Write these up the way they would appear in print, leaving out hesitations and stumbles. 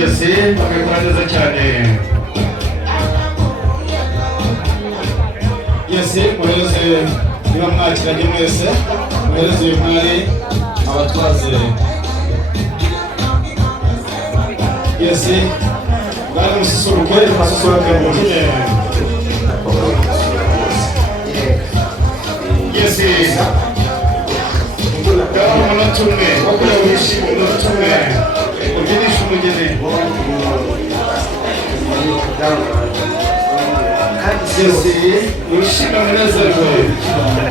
yose bakabikora neza cyane. Yose muhereze niba mwakiranye mwese muhereze uyu mwari abatwaze. Yose bari mususuruke mususuruke mukine. Yose kama umunota umwe wakora wishimye umunota umwe ubyinishije umugeni. Yose wishime munezerwe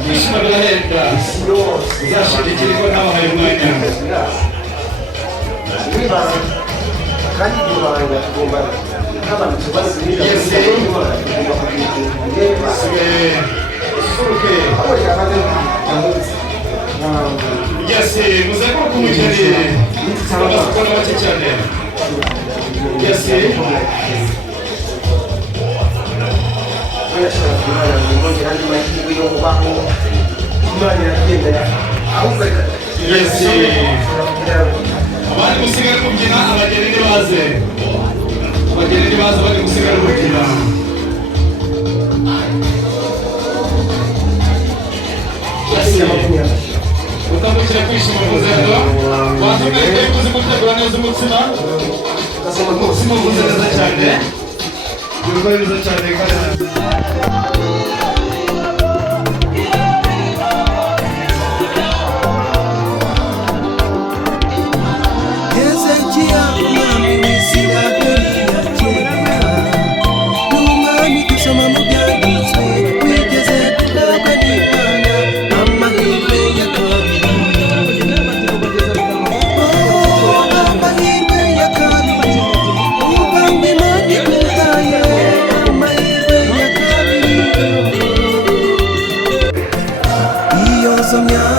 wishime birahenda uzashidikira ko nawe hari umwanya. kandi ibanga tugomba nk'abantu tubaze kugira Yesi, muzenguruka umugeni bamaze kubona bake cyane. Yesi Yesi abandi musigara kubyina abageni nibaze. Abageni nibaze bari musigara kubyina. Utamukira kwishima muzendo watumeke kuzi gutegura neza umutsima umutsima uvuze neza cyane ibikorwa neza cyane kandi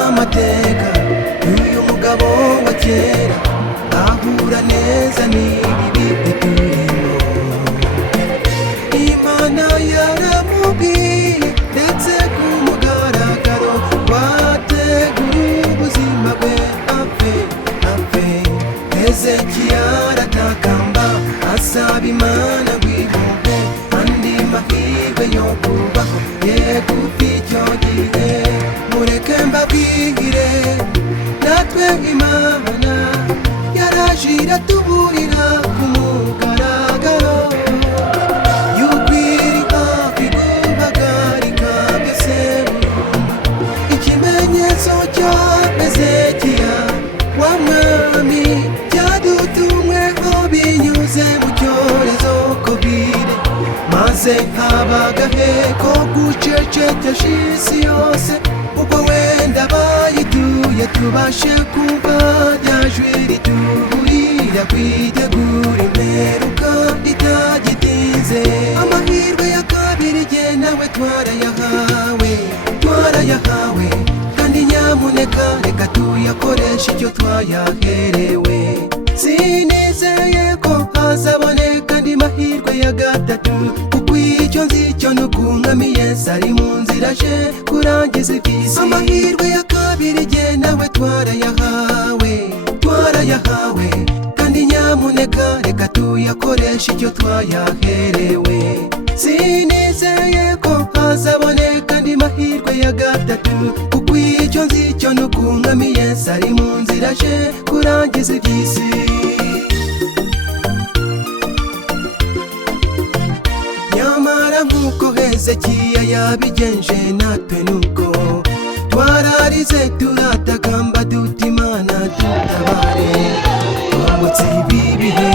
amateka y'uyu mugabo wa kera ahura neza n'ibibi biturimo. Imana yaramubwiye ndetse ku mugaragaro wateguye ubuzima bwe apfe. Hezekiya aratakamba asaba Imana ngo imuhe andi mahirwe yo kubaho yegufi icyo gihe. Mureke mbabwire natwe Imana yaraje iratuburira ku mugaragaro y'ukwiri hafi guhagarika byose. Ikimenyetso cya Hezekiya wa mwami cyadutumweho binyuze mu cyorezo Covid, maze haba agaheko gucecekesha isi yose. Ubwo wenda bayituye tubashe kumva rya jwi rituburira kwitegura imperuka itagitinze. Amahirwe ya kabiri jye nawe twarayahawe kandi nyamuneka reka tuyakoreshe icyo twayaherewe. Sinizeye ko hazaboneka andi mahirwe ya gatatu, kuko icyo nzicyo nuko umwami Yesu ari mu nzira aje kurangiza iby'isi. Amahirwe ya kabiri jye nawe twarayahawe kandi nyamuneka reka tuyakoreshe icyo twayaherewe. Sinizeye ko hazaboneka andi mahirwe ya gatatu, kuko icyo nzicyo nuko umwami Yesu ari mu nzira aje kurangiza iby'isi. Nyamara nk'uko Hezekiya yabigenje natwe nuko twararize turatakamba duta Imana dutabare. Twambutse ibi bihe